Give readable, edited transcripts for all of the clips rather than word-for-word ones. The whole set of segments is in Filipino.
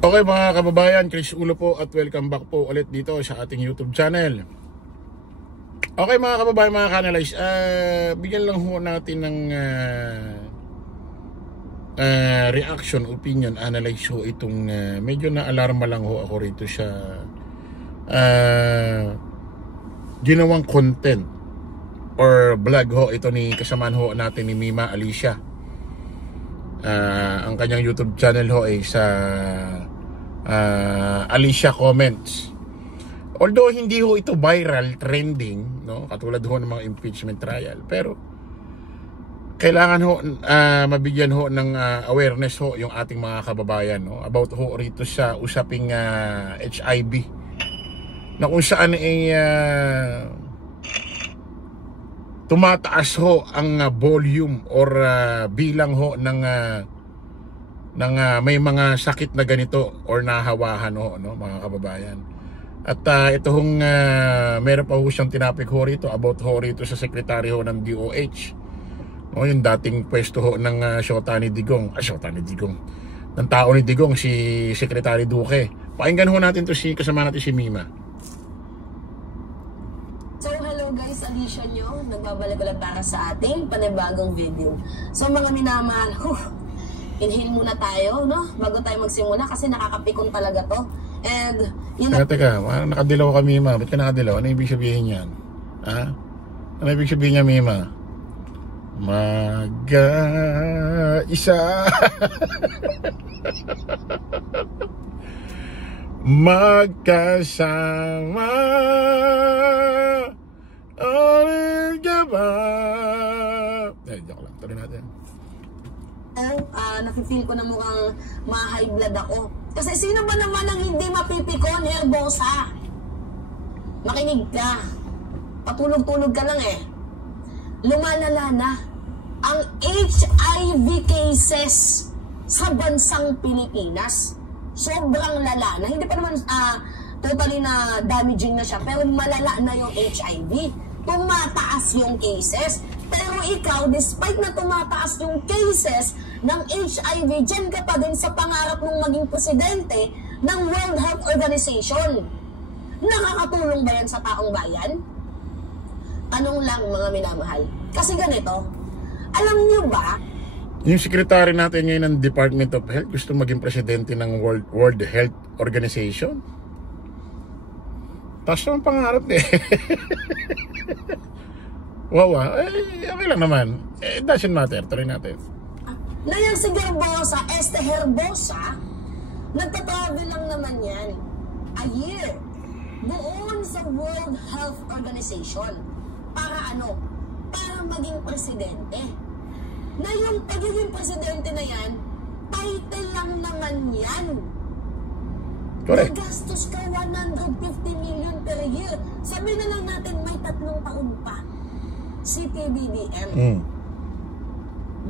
Okay mga kababayan, Chris Ulo po at welcome back po ulit dito sa ating YouTube channel. Okay mga kababayan, mga ka-analyze, bigyan lang ho natin ng reaction, opinion, analyze ho itong medyo na-alarma lang ho ako rito sa ginawang content or vlog ho ito ni kasamaan ho natin ni Mima Alicia. Ang kanyang YouTube channel ho ay sa Alicia Comments. Although hindi ho ito viral, trending, no? Katulad ho ng mga impeachment trial, pero kailangan ho mabigyan ho ng awareness ho yung ating mga kababayan, no? About ho rito sa usaping HIV, na kung saan ay tumataas ho ang volume or bilang ho ng may mga sakit na ganito or nahawahan ho, no, mga kababayan. At ito hong meron pa ho siyang tinapik ho rito about ho rito sa sekretary ho ng DOH, no, yung dating pwesto ho ng Shota ni Digong, ng tao ni Digong, si Secretary Duque. Pakinggan ho natin to, kasama natin si Mima. Guys, Alicia nyo, nagbabalik ulit para sa ating panibagong video. So mga minamahal, inhale muna tayo, no? Bago tayo magsimula kasi nakakapikon talaga to. And, yun na... Teka, nakadilaw ka, Mima. Ba't ka nakadilaw? Ano ibig sabihin yan? Ha? Ano ibig sabihin niya, Mima? Mag-isa magkasama. Joke lang, tuloy natin. Nafe-feel ko na mukhang ma-high blood ako. Kasi sino ba naman ang hindi mapipikon, Herbosa? Makinig ka. Patulog-tulog ka lang eh. Lumalala na ang HIV cases sa bansang Pilipinas. Sobrang lala na. Hindi pa naman totally na damaging na siya, pero malala na yung HIV. Tumataas yung cases. Pero ikaw, despite na tumataas yung cases ng HIV, dyan ka pa din sa pangarap mong maging presidente ng World Health Organization. Nakakatulong ba yan sa taong bayan? Tanong lang, mga minamahal. Kasi ganito, alam niyo ba, yung secretary natin ngayon ng Department of Health gusto maging presidente ng World Health Organization? Taas naman pangarap eh. Wow, okay lang naman. It doesn't matter. Tuloy natin. Na yung si Herbosa, Herbosa, nagtatravel lang naman yan a year doon sa World Health Organization. Para ano? Para maging presidente. Na yung pagiging presidente na yan, title lang naman yan. Correct. Nagastos ka 150 million per year. Sabi na lang natin may 3 taon pa si PBBM.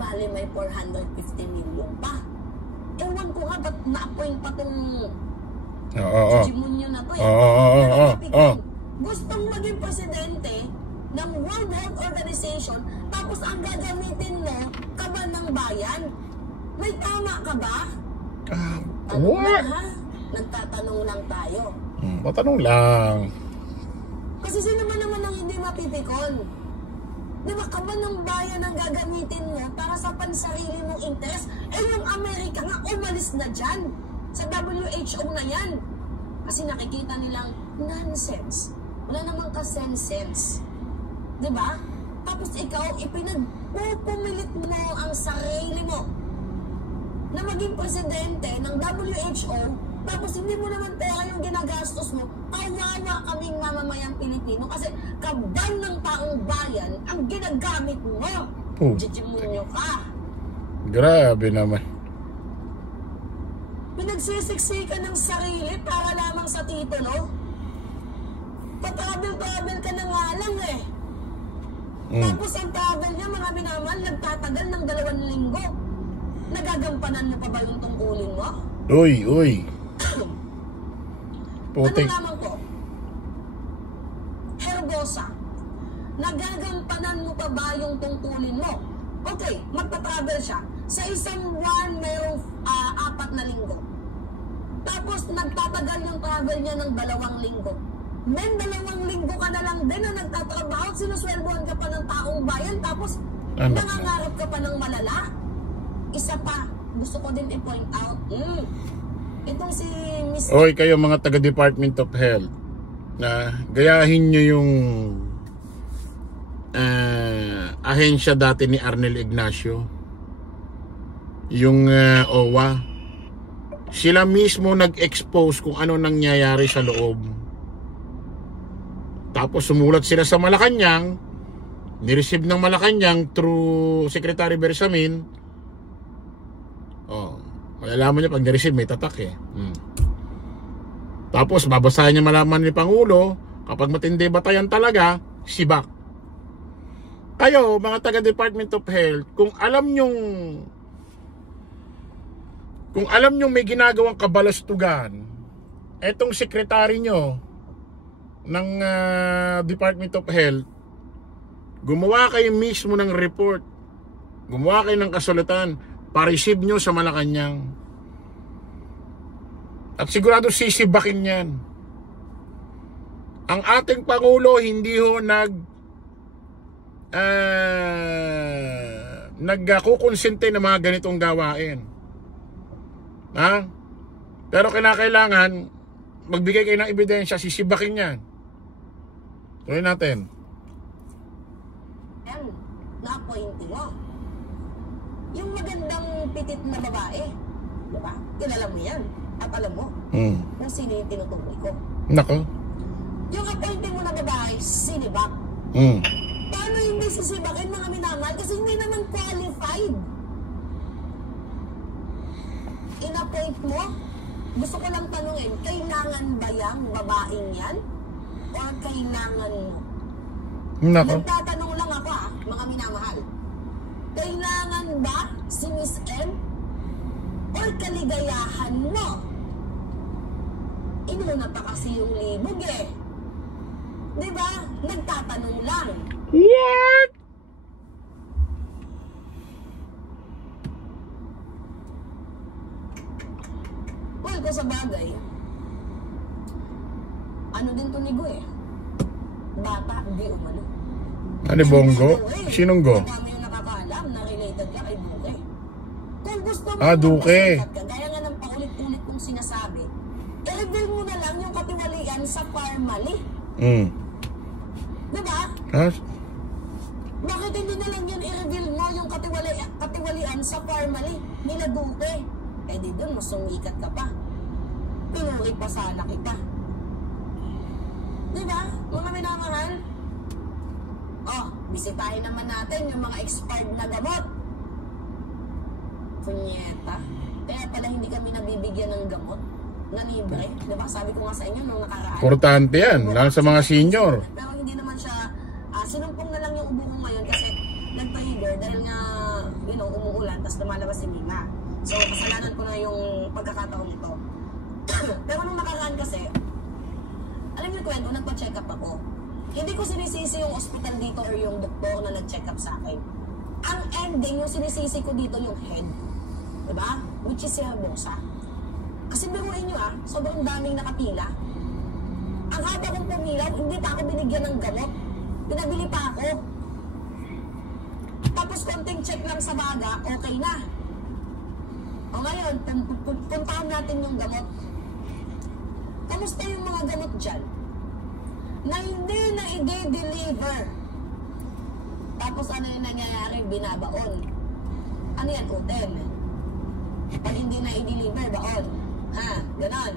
Bale may 450 million pa. Ewan ko nga ba't na-appoint pa tong Jimunyo na to Gustong maging presidente ng World Health Organization, tapos ang gagamitin mo kaban ng bayan. May tama ka ba? What? Ha? Nagtatanong lang tayo. Matanong lang. Kasi sino man naman ang hindi mapipikon? Di ba, kaban ng bayan ang gagamitin mo para sa pansarili mong interest? Eh yung Amerika nga umalis na dyan. Sa WHO na yan. Kasi nakikita nilang nonsense. Wala namang ka-sense. Di ba? Tapos ikaw, ipinagpupumilit mo ang sarili mo na maging presidente ng WHO, tapos hindi mo naman pera yung ginagastos mo. Kawawa kaming mamamayang Pilipino kasi kaban ng taong bayan ang ginagamit mo. Jijimunyo ka. Grabe naman. Pinagsisiksikan ng sarili para lamang sa titulo. Patravel-travel ka na nga lang eh. Tapos ang travel niya, marami naman, nagtatagal ng 2 linggo. Nagagampanan mo pa ba yung tungkulin mo? Uy. Ano naman ko? Herbosa, nagagampanan mo pa ba yung tungkulin mo? Okay, magpa-travel siya. Sa isang buwan, mayroong 4 na linggo. nagtatagal yung travel niya ng 2 linggo. Men, 2 linggo ka na lang din na nagtatrabaho, sinusweldohan ka pa ng taong bayan, tapos nangangarap ka pa ng malala. Isa pa, gusto ko din i-point out, itong si Miss... Oy, kayo mga taga Department of Health, na gayahin nyo yung ahensya dati ni Arnel Ignacio, yung OWA. Sila mismo nag-expose kung ano nangyayari sa loob. Tapos sumulat sila sa Malacanang, nireceive ng Malacanang through Secretary Bersamin. Malalaman niya pag nireceive may tatak eh. Tapos babasahin niya, malaman ni Pangulo, kapag matindi batayan talaga, sibak. Kayo, mga taga Department of Health, kung alam nyong may ginagawang kabalastugan, etong sekretary nyo ng Department of Health, gumawa kayo mismo ng report, gumawa kayo ng kasulatan, pa-receive nyo sa Malacanang. At sigurado sisibakin yan. Ang ating Pangulo hindi ho nagkukonsente ng mga ganitong gawain. Ha? Pero kinakailangan magbigay kayo ng ebidensya, sisibakin yan. Tuloy natin. Na-appointee mo. Yung magandang pitit na babae. Diba? Kilala mo yan. At alam mo kung sino yung tinutukoy ko. Nako. Yung appointee mo na babae, sinibak. Paano hindi sisibakin mga minamahal? Kasi hindi naman qualified. In-appoint mo? Gusto ko lang tanungin, kailangan ba yung babaeng yan? O kailangan mo? Nako. Nagtatanong lang ako mga minamahal. Kailangan ba si Miss M? O kaligayahan mo? Inuna pa kasi yung libog eh. Diba? Nagtatanong lang. What? Well, kung sa bagay, ano din to ni Go eh. Bata, di umano. Ano Bongo? Sinong Go? Marami yung nakakaalam na related ka kay Duque. Kung gusto mo Duque. Gaya nga ng paulit-ulit kong sinasabi, i-reveal mo na lang yung katiwalian sa Parmali. Diba? Bakit hindi na lang yun i-reveal mo yung katiwalian sa Parmali nila Duque? Eh di doon, mas sumikat ka pa. Pinuri pa sana kita. Diba? Mga minamahal? Bisitahin naman natin yung mga expired na gamot. Punyeta. Kaya pala hindi kami nabibigyan ng gamot na libre. Diba? Sabi ko nga sa inyo nung nakaraan. Importante yan, lalo sa mga senior. Pero hindi naman siya, sinumpong na lang yung ubo ko ngayon kasi nagpa-heater dahil nga, umuulan, tapos lumalabas si Mima. So, kasalanan ko na yung pagkakataon ito. Pero nung nakaraan kasi, alam niyo kwento, nagpa-check up ako. Hindi ko sinisisi yung hospital dito or yung doktor na nag-check up sa akin. Ang ending, yung sinisisi ko dito yung head. Diba? Which is si Herbosa. Kasi biruin nyo sobrang daming nakapila. Ang haba kong pumilaw, hindi pa ako binigyan ng gamot. Pinabili pa ako. Tapos konting check lang sa baga, okay na. O ngayon, puntahan natin yung gamot. Kamusta yung mga gamot dyan? Na hindi na i-deliver. Tapos ano yung nangyayari? Binabaon. Ano yan? Uten. Pag hindi na i-deliver, baon. Ganon.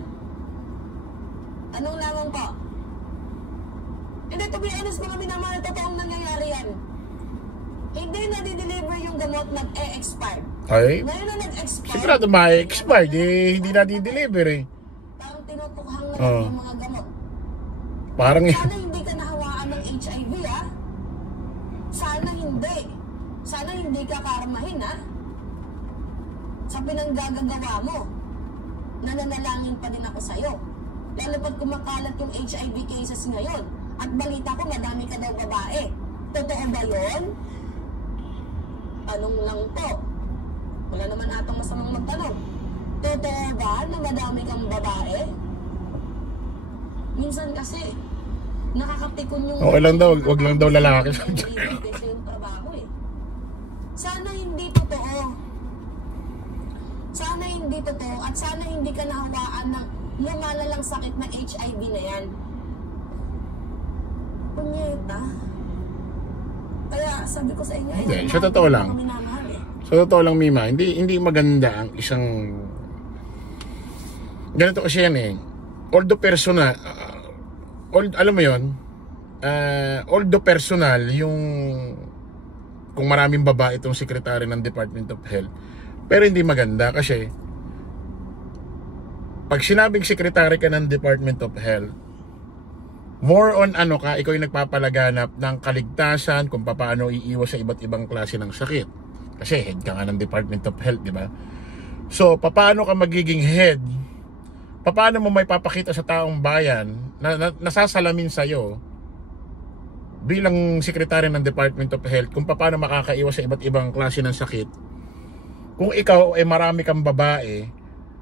Tanong lamang po. Hindi, to be honest, mga minamahal, totoong nangyayari yan. Hindi na di-deliver yung gamot, nag-e-expire. Ay? Ngayon na nag-expire. Sigurado ma-expired hindi na di-deliver eh. Parang tinutukhang na yung mga gamot. Parang Sana hindi ka nahawaan ng HIV Sana hindi. Sana hindi ka karmahin sa pinanggagawa mo. Nananalangin pa din ako sa'yo. Lalo pag kumakalat yung HIV cases ngayon. At balita ko, madami ka daw babae. Totoo ba yun? Tanong lang po. Wala naman atong masamang magtanong. Totoo ba na madami kang babae? Minsan kasi, nakakapikon yung... Okay lang daw, wag lang daw lalaki. yung trabaho eh. Sana hindi totoo. Sana hindi totoo at sana hindi ka nahawaan ng lumalalang sakit na HIV na yan. Punyeta. Kaya sabi ko sa inyo, Hindi, sa totoo lang. Sa totoo lang, Mima, hindi maganda ang isang... Ganito kasi yan eh. Although personal, alam mo yun, although personal, yung kung maraming babae itong secretary ng Department of Health, pero hindi maganda kasi pag sinabing secretary ka ng Department of Health, more on ano ka, ikaw yung nagpapalaganap ng kaligtasan kung paano iiwas sa iba't ibang klase ng sakit. Kasi head ka nga ng Department of Health, di ba? So, paano ka magiging head? Paano mo may papakita sa taong bayan na nasasalamin sa'yo bilang sekretary ng Department of Health kung paano makakaiwas sa iba't ibang klase ng sakit kung ikaw ay marami kang babae?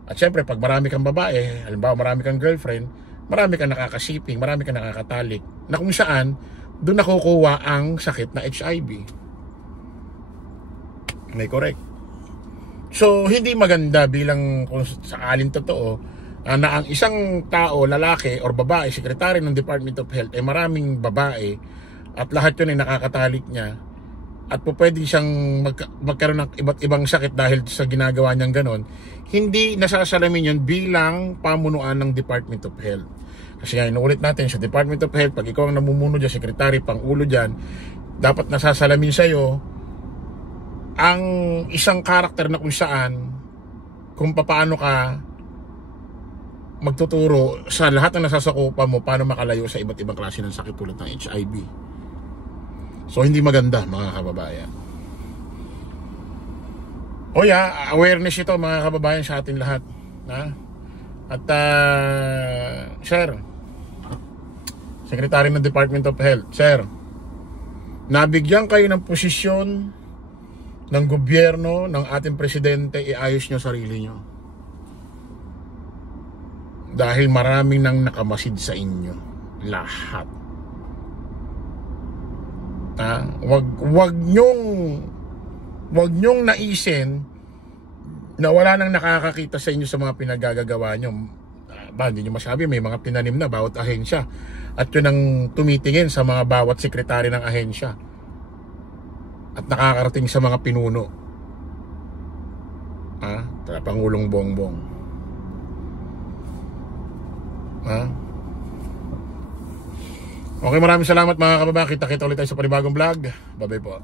At syempre pag marami kang babae, halimbawa marami kang girlfriend, marami kang nakakasiping, marami kang nakakatalik, na kung saan doon nakukuha ang sakit na HIV. May correct. So hindi maganda bilang kung sakaling totoo na ang isang tao, lalaki or babae, sekretary ng Department of Health ay maraming babae at lahat yun ay nakakatalik niya at po pwede siyang magkaroon ng iba't ibang sakit dahil sa ginagawa niyang ganon, hindi nasasalamin yun bilang pamunuan ng Department of Health. Kasi nga inuulit natin sa Department of Health, pag ikaw ang namumuno dyan, sekretary, pangulo dyan, dapat nasasalamin sa'yo ang isang karakter na kung saan kung paano ka magtuturo sa lahat ng nasasakupan mo paano makalayo sa iba't ibang klase ng sakit tulad ng HIV. So hindi maganda mga kababayan. O awareness ito mga kababayan sa atin lahat. At sir, Secretary ng Department of Health, sir, nabigyan kayo ng posisyon ng gobyerno ng ating presidente, iayos nyo sarili nyo. Dahil maraming nang nakamasid sa inyo. Lahat. Wag nyong naisin na wala nang nakakakita sa inyo sa mga pinagagagawa nyo. Hindi nyo masabi, may mga tinanim na bawat ahensya. At yun ang tumitingin sa mga bawat sekretary ng ahensya. At nakakarating sa mga pinuno. Pangulong Bongbong. Okay, maraming salamat mga kababayan. Kita-kita ulit tayo sa panibagong vlog. Bye-bye po.